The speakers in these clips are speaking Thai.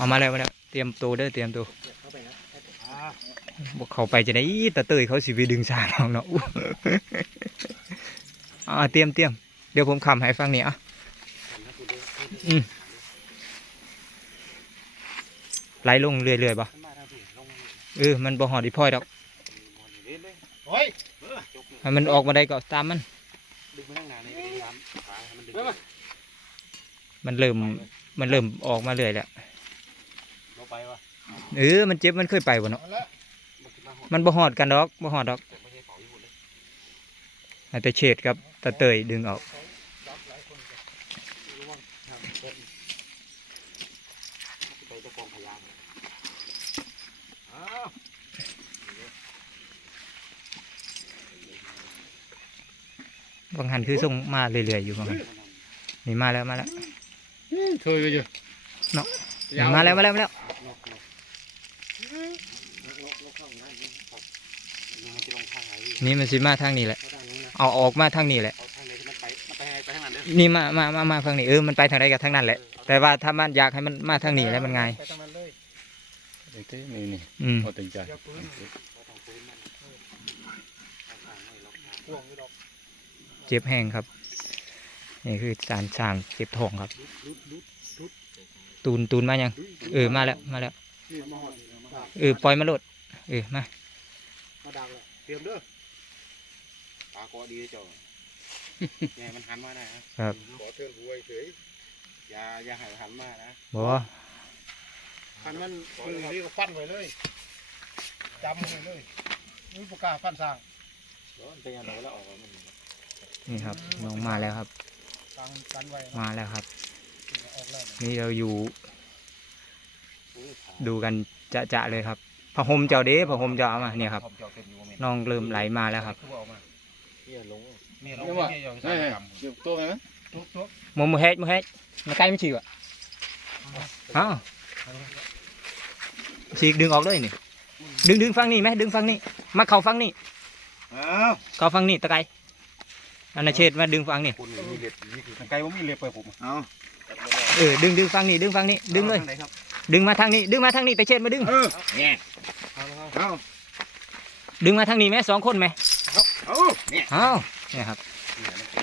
เอามาแล้วมาแล้วเตรียมตัวเด้อเตรียมตัวเข้าไปนะบอกเขาไปจะได้อีตะเตยเขาสิไปดึงสางเอาเนาะอู้อ่าเตรียมเตรียมเดี๋ยวผมคำให้ฟังนี่อะอืมไหลลงเรื่อยๆบ่มาทางพี่ลงเออมันบ่หอดอีพ่อยดอกโอ้ยให้มันออกมาได้ก็ตามมันดึงมาทางหน้านี่น้ำขาให้มันดึงมันเริ่มมันเริ่มออกมาเรื่อยแล้วลง ไปวะเออมันเจ็บมันเคยไปบ่เนาะมันขึ้นมาหดมันบ่หอดกันดอกบ่หอดดอกแต่ไม่ใช่เผาอยู่เลยให้แต่เฉดกับตะเตยดึงออกไปเจ้าของพยางอ้าวบางหันคือส่งมาเรื่อยๆอยู่บางหันนี่มาแล้วมาแล้วเคยไปอยู่เนาะนี่มาแล้วมาแล้วมาแล้ว นกนกนกนกเข้าอย่างนั้นครับมันจะลงทางไหนนี่มันสิมาทางนี้แหละเข้าทางนี้นะเอาออกมาทางนี้แหละเอาทางไหนที่มันไปมันไปไปทางนั้นเด้อนี่มามามามาทางนี้เออ มันไปทางใดกับทางนั้นแหละ แต่ว่าถ้ามันอยากให้มันมาทางนี้แล้วมันง่ายไปทางนั้นเลยนี่นี่อืมพอตึงใจอย่าปืนเอาทางปืนมันเอาทางให้ล็อกทางพ่วงไม่ล็อกเจ็บแห้งครับ นี่คือสารสร้างเจ็บท้องครับลุดลุดลุดตูนตูนมายัง เออ มาแล้ว มาแล้ว นี่มาหอดมาหอดเออปล่อยมาโลดเออมามาดังเลยเตรียมเด้อตาเกาะดีเจ้าแง่มันหันมาได้นะครับขอเทินหวยเฉยอย่าอย่าให้หันมานะบ่หันมันมือนี่ก็ฟันไว้เลยจำไว้เลยนี่ปากกล้าฟันสร้างเป็นยังไงแล้วออกมันนี่ครับน้องมาแล้วครับตังกันไว้มาแล้วครับออกแล้วนี่เราอยู่ ดูกันจะจะๆเลยครับผ้าห่มเจ้าเด้ผ้าห่มเจ้าเอามาเนี่ยครับผมจะเอาเต็มอยู่ว่าแม่นน้องเริ่มไหลมาแล้วครับคือเอามาเนี่ยลงเนี่ยลงนี่ว่าเนี่ยยองเฮ้สายยกรรมเก็บตัวไหมทุกทุกมมือเฮ็ดมือเฮ็ดมาใกล้ไม่ฉีกอะอ้าวฉีกดึงออกเลยนี่ดึงดึงฟังนี่ไหมดึงฟังนี่มาเข่าฟังนี่อ้าวเข่าฟังนี่ตะไคร้อันนาเชษมาดึงฟังนี่คนมีเล็บนี่คือไกลว่ามีเล็บไปผมเอาเออดึงดึงฟังนี่ดึงฟังนี่ดึงเลยไหนครับ ดึงมาทางนี้ ดึงมาทางนี้ตะเชษมาดึง เออเนี่ยเอาเอาดึงมาทางนี้ไหมสองคนไหมเอาเนี่ยเอ้าเนี่ยครับ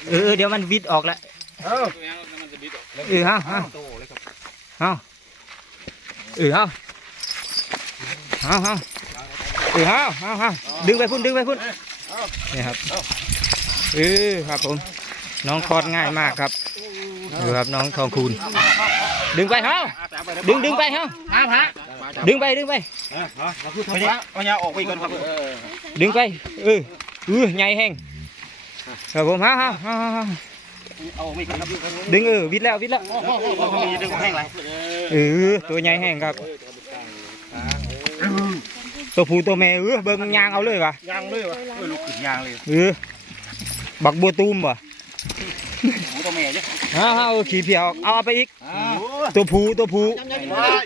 เออเออเดี๋ยวมันวิดออกแล้วเอาเออฮะฮะโตเลยครับเออเอาเอาเอาเออเอาเอาเอาดึงไปพุ่นดึงไปพุ่นนี่ครับเออครับผม น้องคลอดง่ายมากครับดูครับน้องทองคูณ ดึงไปเฮาดึงดึงไปเฮาฮะพระดึงไปดึงไปเราพูดทำพระเอายาออกไปก่อนครับดึงไปเออเออใหญ่แห้งครับผมฮะฮะฮะฮะเอาไม่ก่อนครับดึงเออวิดแล้ววิดแล้วมีดึงแห้งไรเออตัวใหญ่แห้งครับตัวผู้ตัวแม่เออเบิ่งยางเอาเลยวะยางเลยวะเออลูกขึ้นยางเลยเออบักบัวตูมบ่หูตัวแม่จ้ะฮะฮะเอาขี้เพียวเอาเอาไปอีก ตัวผู้ตัวผู้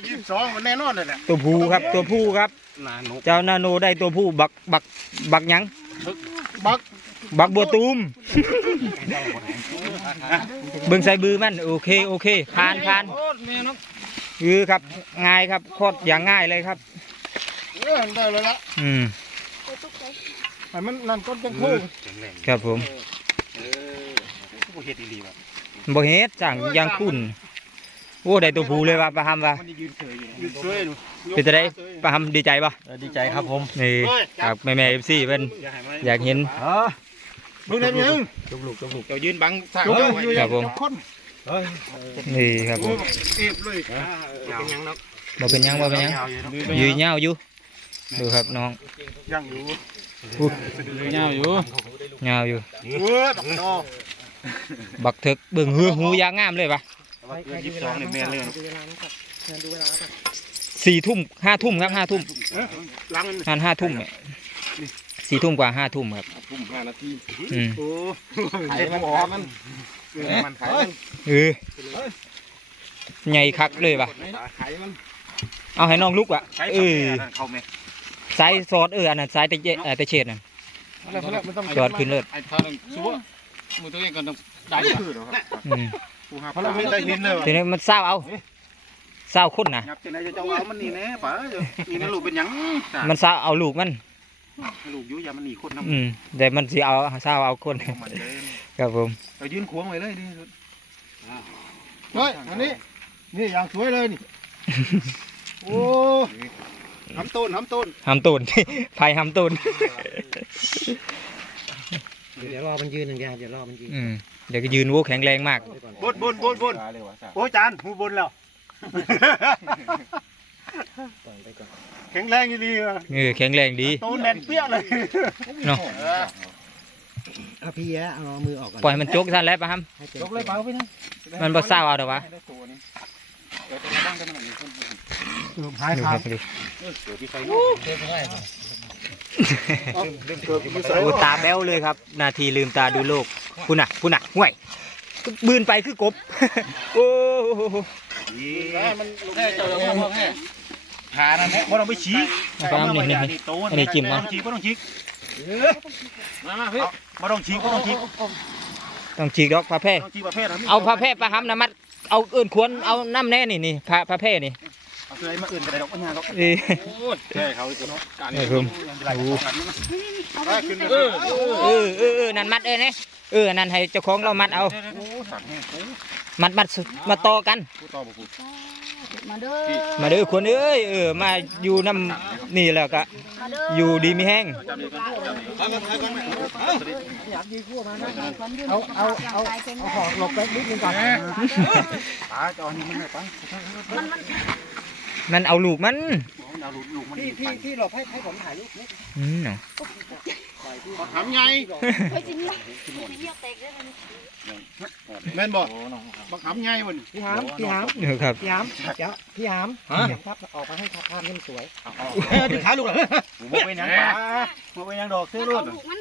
ยี่สิบสองมันแน่นอนเลยแหละตัวผู้ครับตัวผู้ครับ นานุเจ้านาโนได้ตัวผู้บักบักบักหยังบักบักบัวตูมเบิ่งใส่บือมันโอเคโอเคผ่านผ่านโอ้แม่น้องเออครับง่ายครับโคตรอย่างง่ายเลยครับเออได้เลยละอืมให้มันนั่นก้นจังคู่ครับผมเออผู้เฮ็ดดีๆแบบบ่เฮ็ดสั่งอยางคุณ โอ้ได้ตัวผู้เลยว่ะปะฮัมว่ะมันยืนเฉยอยู่ยืนเฉยอยู่เป็นจะได้ปะฮัมดีใจป่ะดีใจครับผมนี่ครับแม่แม่เอฟซีเพิ่นอย่าให้มันอยากเห็นมึงได้ยังจุกลูกจุกลูกเจ้ายืนบังทางครับผมคนนี่ครับผมเอฟเลยเป็นยังนักบ่เป็นหยังบ่เป็นหยังยืนยาวอยู่ดูครับน้องยังอยู่เงาอยู่ยาวอยู่เออบักนอบักเถิกเบิ่งหือหูยางงามเลยปะ ยี่สิบสองเนี่ยแม่เลยสี่ทุ่มห้าทุ่มครับห้าทุ่มล้างงานห้าทุ่มเนี่ยสี่ทุ่มกว่าห้าทุ่มครับทุ่มห้านาทีอืมโอ้ขายมันออกมันมันขายมันเออใหญ่คักเลยปะขายมันเอาให้น้องลุกอะใช้เออเขาไหมสายซอสเอออันนั้นสายตะเจเอ่อตะเฉดน่ะไม่ต้องยอดขึ้นเลิศไอ้ท่านซัว มือตัวเองก็ต้องได้ได้ป่ะคือเหรอครับอืมเพราะเราไม่ได้เห็นเลยทีนี้มันเศร้าเอาเศร้าคนนะยับจังไดจะเจ้าเอามันนี่แน่ป๋าเดี๋ยวนี่นะลูกเป็นหยังจ้ะมันเศร้าเอาลูกมัน ลูกอยู่อย่ามันหนีคนน้ำอืมแต่มันสิเอาเศร้าเอาคนของมันเด้อครับผมเรายืนควงไว้เลยดิเฮ้ยอันนี้นี่อย่างสวยเลยนี่ โอ้ทำต้นทำต้นหำตูนไผ่หำตูน เดี๋ยวรอมันยืนอย่างเดียวเดี๋ยวรอมันยืนอืมเดี๋ยวก็ยืนโว้แข็งแรงมาก บนบนบนบนโอ้ยจานหูบนแล้ว ปล่อยไปก่อนแข็งแรงอีหลีว่ะเออแข็งแรงดี โตแน่นเปี้ยเลยเนาะ เอาพี่แย่เอามือออกก่อนปล่อยมันจกซะแล้วปะฮัม ให้เต็ยกเลยเปล่าไปนะมันบ่เศร้าเอาเด้อวะเดี๋ยวจะบ้างได้มันหนีคนเออหายดูขาคดรับดูเดี๋ยวที่ไฟนู่นเรื่องเกิดอยู่ไม่ใส่ โอ้ตาแบ้วเลยครับ นาทีลืมตาดูโลกคุณน่ะคุณน่ะห่วยบืนไปคือกบ โอ้โหมันแค่เจอแล้วพ่อแม่ขานั่นแหละบ่ต้องไปชี้เอาไปเอานี่นี่โตอันนี้จิ้มบ่มาต้องชี้บ่ต้องชี้มามาพี่บ่ต้องชี้บ่ต้องชี้ต้องฉีกดอกผ้าแพร่บ่ต้องชี้ประเภทนะเอาผ้าแพร่ปลาห้ำนะมัด เอาเอื่นควรเอาน้ำแน่นี่นี่ผ้าผ้าแพร่นี่ เอาเคยมาอื่นก็ได้ดอกปัญญาดอกเอ้ยโอ้ยใช่เขาอีกเนาะการนี่นี้ครับยังเป็นไรของกันนี่นะไปขึ้นไปเออเออเออเออนั่นมัดเอ้ยนะเออนั่นให้เจ้าของเรามัดเอาโอ้สั่งแห้งโอ้มัดมัดมาต่อกันพูดต่อบ่พูดมาเด้อมาเด้อคนเอ้ยเออมาอยู่น้ำนี่แล้วก็มาเด้ออยู่ดีมีแห้งเอาเอาเอาเอาหอกหลบไปนิดนึงก่อนตาจอนี่มันไม่ไปมัน เอาลูกมันเอาลูกลูกมันพี่พี่พี่หลบให้ให้ผมถ่ายรูปนิดอืมเนาะทำไงเฮ้ยจริงเหรอเยี่ยเตกได้ไหมแม่นบ่บักทำไงมันพี่หามพี่หามเออครับพี่หามเดี๋ยวพี่หามครับออกมาให้ภาพนี้มันสวยเออดึงขาลูกเหรอบ่เป็นยังปลาบ่เป็นยังดอกซื้อรถลูกมัน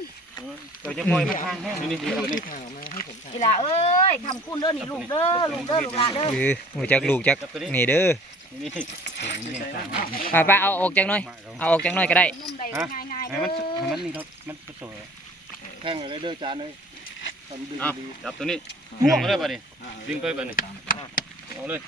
เดี๋ยวจะปล่อยไปทางแห้งนี่พี่พี่ถ่ายออกมาให้ผมถ่ายกีฬาเอ้ยคำคุณเด้อนี่ลูกเด้อลูกเด้อลูกหลานเด้อเออหูจักลูกจักนี่เด้อนี่ป้าป้าเอาออกจังหน่อยเอาออกจังหน่อยก็ได้นุ่มใดง่ายง่ายให้เด้มันอให้มันนี่รถมันสวยแห้งเลยเด้อจานเลยทำดีเอาดีจับตัวนี้ห่วงเลยป่ะนี่ดึงไปป่ะนี่เอาเลย